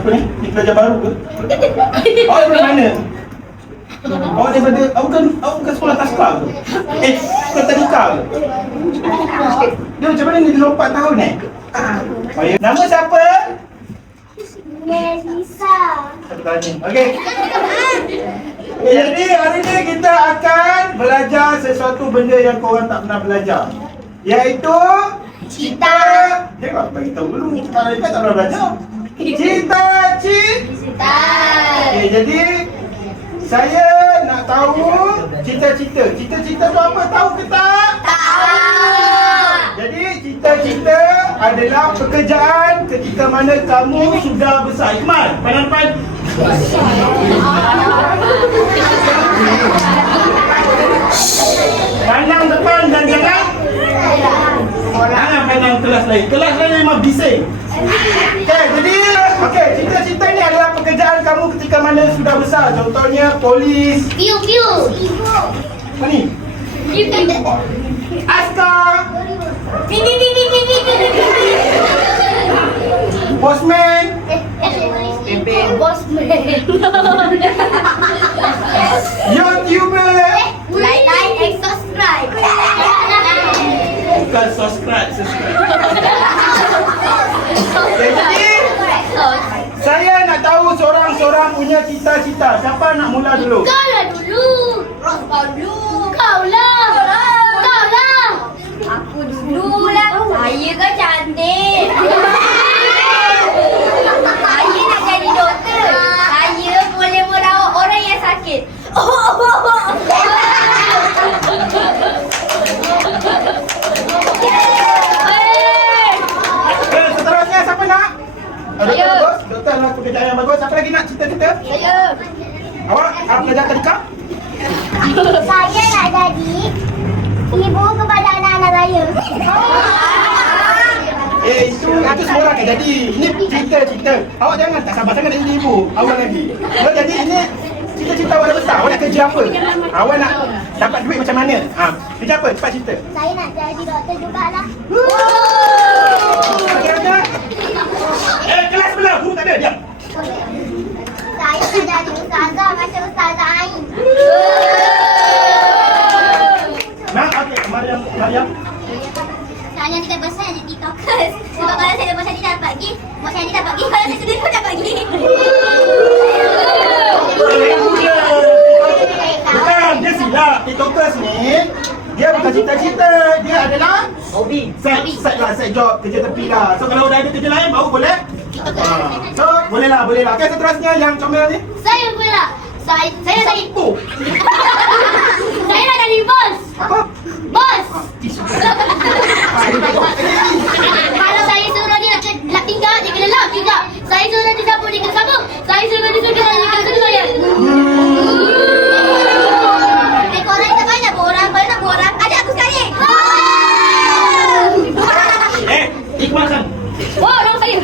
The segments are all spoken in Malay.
siapa ni? Ni pelajar baru ke? Awak daripada mana? Awak daripada, awak bukan sekolah taska ke? Sekolah tadika ke? Dia macam mana ni, dia 4 tahun ni? Nama siapa? Melissa. Satu tanya, okey. Jadi hari ni kita akan belajar sesuatu benda yang korang tak pernah belajar, iaitu Cita. Jangan bagi tahu dulu, kalau kita tak pernah belajar. Cita-cita. Okey, jadi saya nak tahu cita-cita. Cita-cita tu apa, tahu ke tak? Tahu. Jadi cita-cita adalah pekerjaan ketika mana kamu sudah besar. Ikmal, pandang depan. Pandang depan dan jangan pandang kelas lain. Kelas lain memang bising. Okey, cita-cita ni adalah pekerjaan kamu ketika mana sudah besar. Contohnya polis. Piu. Apa ni? Askar. Postman. Bosman. YouTuber. Like and subscribe. Bukan subscribe. Jadi saya nak tahu seorang-seorang punya cita-cita. Siapa nak mula dulu? Kau lah dulu. Kau lah. Aku dulu lah. Saya kan cantik. Saya nak jadi doktor. Saya boleh merawat orang yang sakit. Seterusnya siapa nak? Saya. Bagus. Doktor adalah pekerjaan yang bagus. Siapa lagi nak cita-cita? Saya. Awak pelajar tadika? Saya nak jadi ibu kepada anak-anak saya. Itu semua orang akan jadi. Ini cita-cita. Awak jangan tak sabar sangat nak jadi ibu. Awak lagi. Awak jadi ini cita-cita awak dah besar. Awak nak kerja apa? Awak nak dapat duit macam mana? Kerja apa? Cepat cerita. Saya nak jadi doktor jugalah. Kira-kira. Kelas sebelah. Guru tak ada. Diam. Saya nak jadi ustazah macam Ustazah Ain. Okey. Mariam. Saya nanti dah besar jadi tiktokers. Sebab kalau saya dah besar dia dapat pergi, mak saya dapat pergi, kalau saya sendiri pun dapat pergi. Bukan, dia silap. TikTokers ni, dia bukan cita-cita. Dia adalah hobi. Side job, kerja tepi lah. So kalau dah ada kerja lain, baru boleh. So, boleh lah. Okey, seterusnya yang comel ni. Saya pula. Saya nak jadi Oh, Saya nak jadi bos. apa? Bos. Kalau saya suruh dia nak tinggal, dia kena lap juga. Saya suruh dia dapur, dia kena sabuk. Saya suruh dia suruh dia kena saya. Korang ni tak banyak borang. Kalau nak borang, ada aku sekali. Iqbal kan? Wow, nama saya.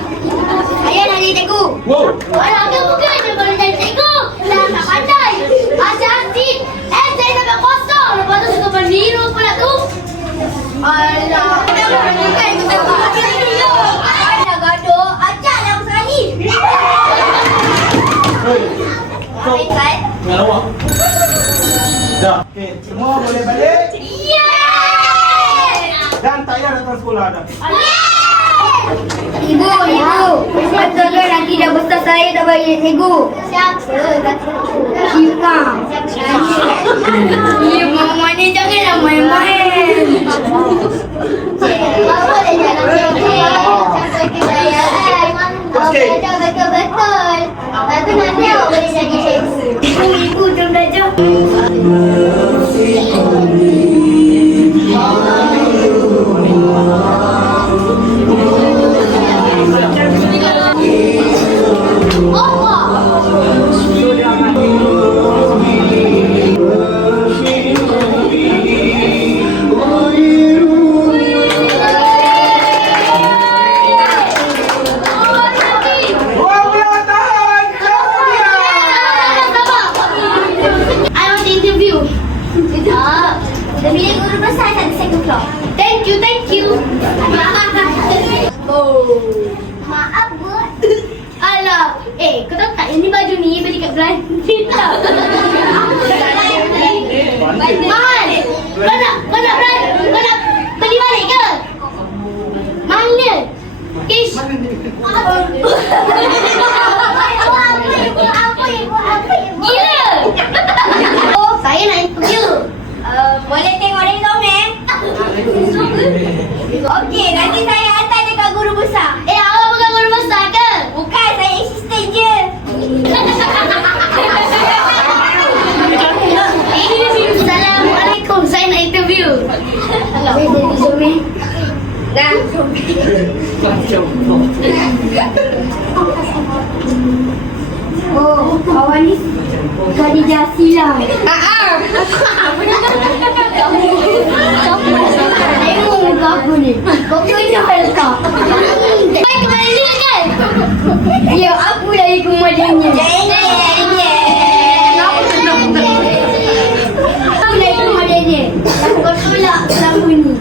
Saya nak jadi cikgu. Wow. Alah, aku bukan je boleh jadi cikgu. Dah tak pandai. Cantik. Saya dapat kosong. Lepas tu suka meniru pula tu. Alah. Bukan kita bukan. Alah, gaduh. Ajarlah aku sekali. Kau dengan awak. Dah. Okey, semua boleh balik Yeay! dan tak payah datang sekolah dah. Ibu. Betul ke nanti dah besar saya dah bagi cikgu? Siapa? Syifa. Mama ni janganlah main-main. Apa dia jangan main-main? Okey. Betul-betul. Lepas tu nanti awak boleh jadi cikgu. Ibu dah belajar. Kau tahu tak ini baju ni beli kat Belanda tau. Mahal. Kau nak beli balik ke? Mahal. Ish. Gila. Oh, saya nak interview. Boleh tengok resume? Okey, nanti saya hantar dekat guru besar. Awak bukan guru besar ke? Bukan, saya assistant je. Assalamualaikum, saya nak interview. Saya jadi zombie. Dah. Oh, awak ni Khadijah Silam. Tengok muka aku ni. Kau kenal kau. Baik kembali kan? Ya, aku dari kemudiannya. Aku dari kemudiannya. Dan kau tolak selama ni.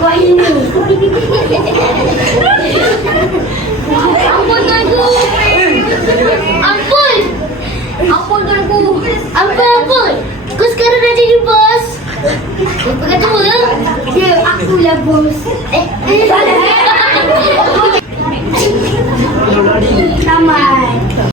Kau ini. Ampun tuanku. Ampun. Ampun tuanku. Ampun. Kau sekarang dah jadi bos. Kau kata apa? Ya, akulah bos. Tamat.